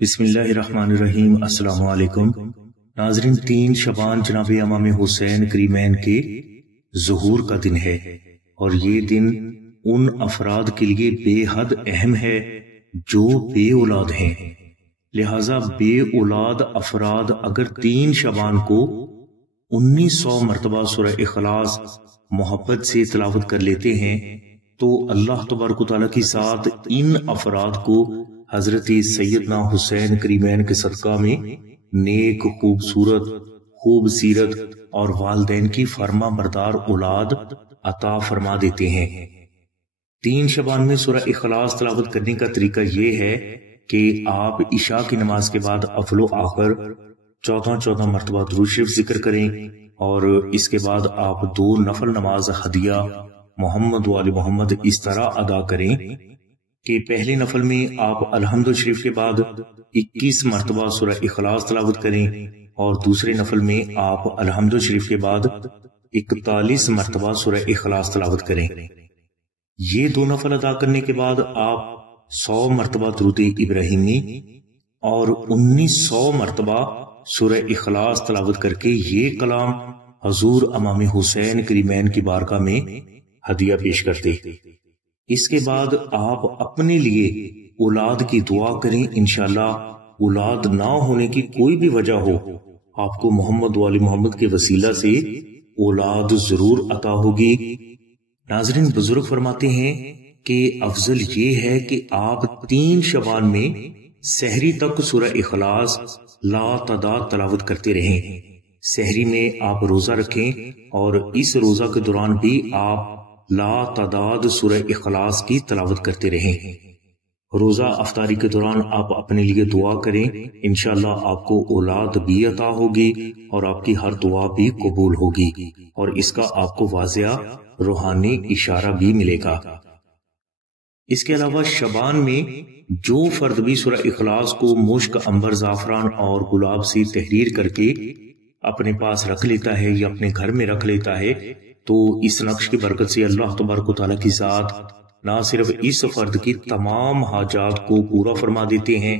بسم اللہ الرحمن الرحیم۔ السلام علیکم ناظرین، 3 شعبان جناب امام حسین کریمین کے ظہور کا دن ہے، اور یہ دن ان افراد کے لیے بے حد اہم ہے جو بے اولاد ہیں۔ لہٰذا بے اولاد افراد اگر 3 شعبان کو 1900 مرتبہ سورہ اخلاص محبت سے تلاوت کر لیتے ہیں تو اللہ تبارک و تعالیٰ کی ذات ان افراد کو حضرت سیدنا حسین کریمین کے صدقہ میں نیک، خوبصورت، خوب سیرت اور والدین کی فرما بردار اولاد عطا فرما دیتے ہیں۔ 3 شعبان میں سورہ اخلاص تلاوت کرنے کا طریقہ یہ ہے کہ آپ عشاء کی نماز کے بعد اول و آخر 14 مرتبہ درود شریف ذکر کریں، اور اس کے بعد آپ 2 نفل نماز ہدیہ محمد و آل محمد اس طرح ادا کریں کہ پہلے نفل میں آپ الحمد شریف کے بعد 21 مرتبہ سورہ اخلاص تلاوت کریں، اور دوسرے نفل میں آپ الحمد شریف کے بعد 41 مرتبہ سورہ اخلاص تلاوت کریں۔ یہ 2 نفل ادا کرنے کے بعد آپ 100 مرتبہ درود ابراہیمی اور 1900 مرتبہ سورہ اخلاص تلاوت کر کے یہ کلام حضور امام حسین کریمین کی بارگاہ میں ہدیہ پیش کرتے۔ اس کے بعد آپ اپنے لیے اولاد کی دعا کریں، انشاءاللہ اولاد نہ ہونے کی کوئی بھی وجہ ہو، آپ کو محمد و آل محمد کے وسیلہ سے اولاد ضرور عطا ہوگی۔ ناظرین، بزرگ فرماتے ہیں کہ افضل یہ ہے کہ آپ 3 شعبان میں سحری تک سورہ اخلاص لا تعداد تلاوت کرتے رہیں۔ سحری میں آپ روزہ رکھیں اور اس روزہ کے دوران بھی آپ لا تعداد سورہ اخلاص کی تلاوت کرتے رہیں۔ روزہ افطاری کے دوران آپ اپنے لیے دعا کریں، انشاءاللہ آپ کو اولاد بھی عطا ہوگی اور آپ کی ہر دعا بھی قبول ہوگی، اور اس کا آپ کو واضح روحانی اشارہ بھی ملے گا۔ اس کے علاوہ شعبان میں جو فرد بھی سورہ اخلاص کو مشک، عنبر، زعفران اور گلاب سے تحریر کر کے اپنے پاس رکھ لیتا ہے یا اپنے گھر میں رکھ لیتا ہے تو اس نقش کی برکت سے اللہ تبارک و تعالیٰ کی ذات نہ صرف اس فرد کی تمام حاجات کو پورا فرما دیتے ہیں،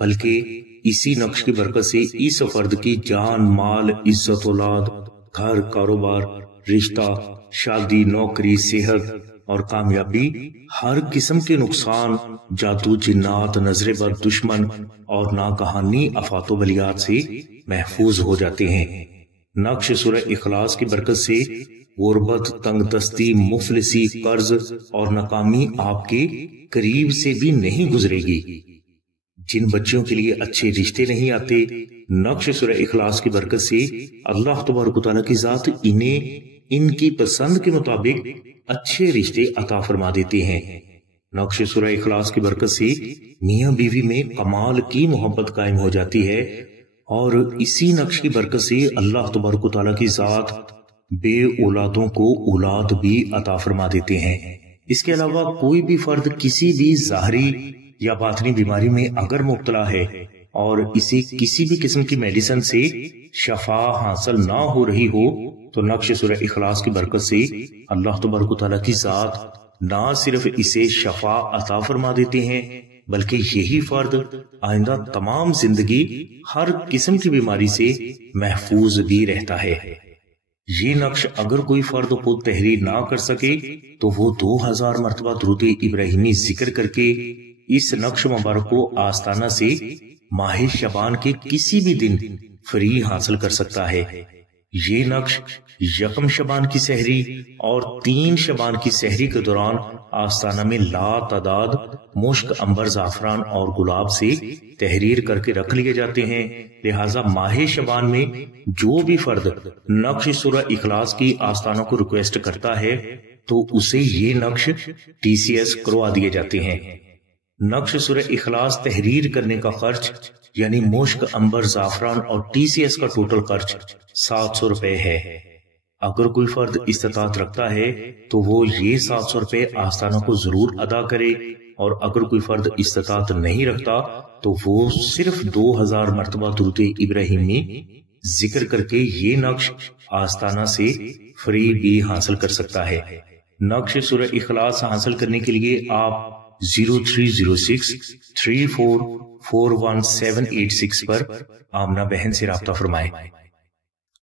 بلکہ اسی نقش کی برکت سے اس فرد کی جان، مال، عزت، اولاد، گھر، کاروبار، رشتہ، شادی، نوکری، صحت اور کامیابی، ہر قسم کے نقصان، جادو، جنات، نظر بد، دشمن اور ناگہانی آفات و بلیات سے محفوظ ہو جاتے ہیں۔ نقش سورہ اخلاص کی برکت سے غربت، تنگ دستی، مفلسی، قرض اور ناکامی آپ کے قریب سے بھی نہیں گزرے گی۔ جن بچوں کے لیے اچھے رشتے نہیں آتے، نقش سورہ اخلاص کی برکت سے اللہ تبارک و تعالیٰ کی ذات انہیں ان کی پسند کے مطابق اچھے رشتے عطا فرما دیتے ہیں۔ نقش سورہ اخلاص کی برکت سے میاں بیوی میں کمال کی محبت قائم ہو جاتی ہے، اور اسی نقش کی برکت سے اللہ تبارک و تعالیٰ کی ذات بے اولادوں کو اولاد بھی عطا فرما دیتے ہیں۔ اس کے علاوہ کوئی بھی فرد کسی بھی ظاہری یا باطنی بیماری میں اگر مبتلا ہے اور اسے کسی بھی قسم کی میڈیسن سے شفا حاصل نہ ہو رہی ہو تو نقش سورہ اخلاص کی برکت سے اللہ تبارک و تعالیٰ کی ذات نہ صرف اسے شفا عطا فرما دیتے ہیں، بلکہ یہی فرد آئندہ تمام زندگی ہر قسم کی بیماری سے محفوظ بھی رہتا ہے۔ یہ نقش اگر کوئی فرد خود تحریر نہ کر سکے تو وہ 2000 مرتبہ درود ابراہیمی ذکر کر کے اس نقش مبارک کو آستانہ سے ماہ شعبان کے کسی بھی دن فری حاصل کر سکتا ہے۔ یہ نقش 1 شعبان کی سحری اور 3 شعبان کی سحری کے دوران آستانہ میں لا تعداد مشک، عنبر، زعفران اور گلاب سے تحریر کر کے رکھ لیے جاتے ہیں۔ لہٰذا ماہ شعبان میں جو بھی فرد نقش سورہ اخلاص کی آستانوں کو ریکویسٹ کرتا ہے تو اسے یہ نقش TCS کروا دیے جاتے ہیں۔ نقش سورہ اخلاص تحریر کرنے کا خرچ یعنی مشک، عنبر، زعفران اور TCS کا ٹوٹل خرچ 700 روپے ہے۔ اگر کوئی فرد استطاعت رکھتا ہے تو وہ یہ 700 روپے آستانوں کو ضرور ادا کرے، اور اگر کوئی فرد استطاعت نہیں رکھتا تو وہ صرف 2000 مرتبہ درود ابراہیمی ذکر کر کے یہ نقش آستانہ سے فری بھی حاصل کر سکتا ہے۔ نقش سورہ اخلاص حاصل کرنے کے لیے آپ 030634418786 پر آمنہ بہن سے رابطہ فرمائیں۔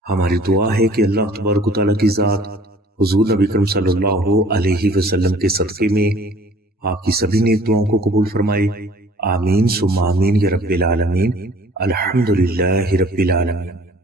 ہماری دعا ہے کہ اللہ تبارک و تعالیٰ کی ذات حضور نبی کرم صلی اللہ علیہ وسلم کے صدقے میں آپ کی سبھی نیک دعاؤں کو قبول فرمائے۔ آمین ثم آمین یا رب العالمین۔ الحمدللہ رب العالمین۔